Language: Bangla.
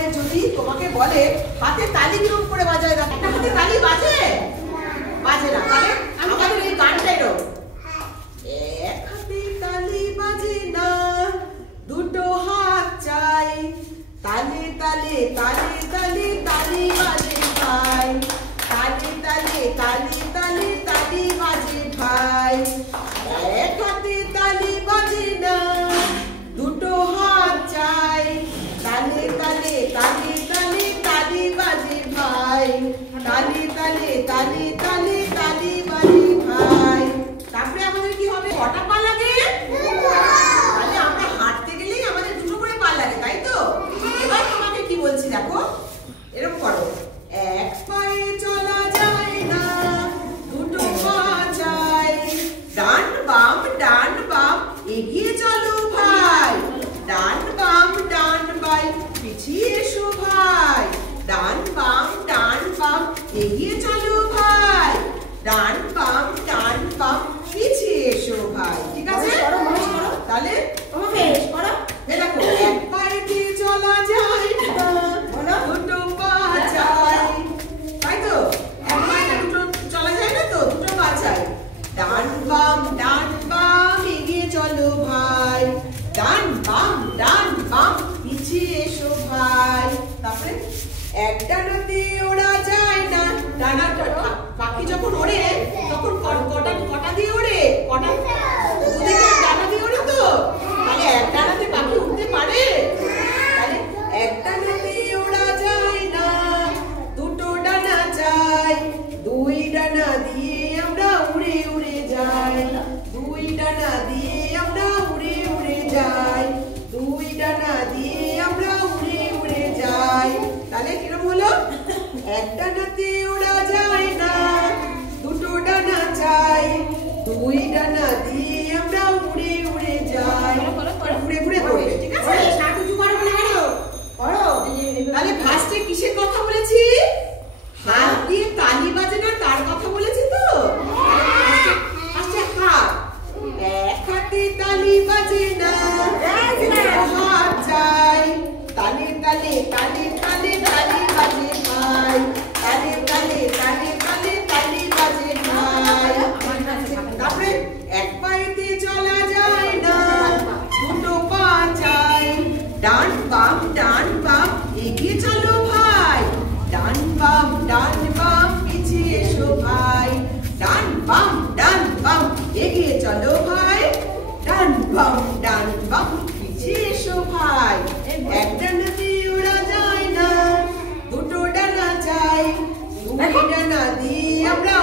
সময় যদি তোমাকে বলে হাতে তালি কিরকম করে বাজায়, দেখো একটা হাতে তালি বাজে বাজে না, তাহলে আমাদের এই গানটা এরকম, এক হাতে তালি বাজে না দুটো হাত চাই, তালে তালে তালে তালে তালি বাজে ভাই, তালে তালে তালে তালে তালি বাজে ভাই, এক হাতে তালি বাজে না দুটো হাত চাই, তালে তালে তালে তালে তালি বাজে ভাই, তালে তালে তালে তালে তালি বাজে ভাই। তারপরে আমাদের কি হবে, কটা পা লাগে? তাহলে আমরা হাঁটতে গেলেই আমাদের দুটো করে পা লাগে, তাই তো? এবার তোমাকে কি বলছি দেখো, এরকম করো, এক পায়ে চলা যায় না দুটো পা চাই, ডান বাম এগিয়ে চলো ভাই, ডান বাম পিছিয়ে এসো ভাই, ডান বাম এগিয়ে চলো ভাই, ডান বাম পিছিয়ে এসো ভাই। ঠিক আছে, তাহলে আমাকে করো। দেখো, এক পায়ে দিয়ে চলা যায় না দুটো পা চাই, তাই তো? এক পায়ে দুটো চলা যায় না তো, দুটো পা চাই, ডান বাম এগিয়ে চলো ভাই, ডান বাম পিছিয়ে এসো ভাই। তারপরে এক ডানাতে ওড়া যায় না, ডানাটা পাখি যখন ওড়ে তখন কটা দিয়ে ওড়ে, কটা দুদিকে ডানা দিয়ে ওড়ে তো, তাহলে এক ডানাতে পাখি উঠতে পারে? তাহলে এক ডানাতে ওড়া যায় না দুটো ডানা চাই, দুই ডানা দিয়ে আমরা উড়ে উড়ে যাই, দুই ডানা দিয়ে আমরা উড়ে উড়ে যাই, দুই ডানা দিয়ে আমরা উড়ে উড়ে যাই। তাহলে কিরকম হলো, এক ডানাতে ওড়া যায় না দুটো ডানা চাই, দুই ডানা দিয়ে আমরা উড়ে উড়ে যাই, ঘুরে ঘুরে করবে। ঠিক আছে, তাহলে ফার্স্টে কিসের কথা বলেছি, হাত দিয়ে তালি বাজে না তার কথা বলেছি তো। ফার্স্টে হাত, এক হাতে তালি বাজে না হাত চাই, তালে তালে তালে তালে তালি বাজে ভাই, তালে তালে তালে তালে তালি বাজে ভাই। তারপরে এক পায়েতে চলা যায় না দুটো পা চাই, ডান বাম এগিয়ে চলো ভাই, ডান বাম পিছিয়ে এসো ভাই, ডান বাম এগিয়ে চলো ভাই, ডান বাম পিছিয়ে এসো ভাই, এক ডানাতে ওড়া যায় না দুটো ডানা চাই, দুই ডানা দিয়ে আমরা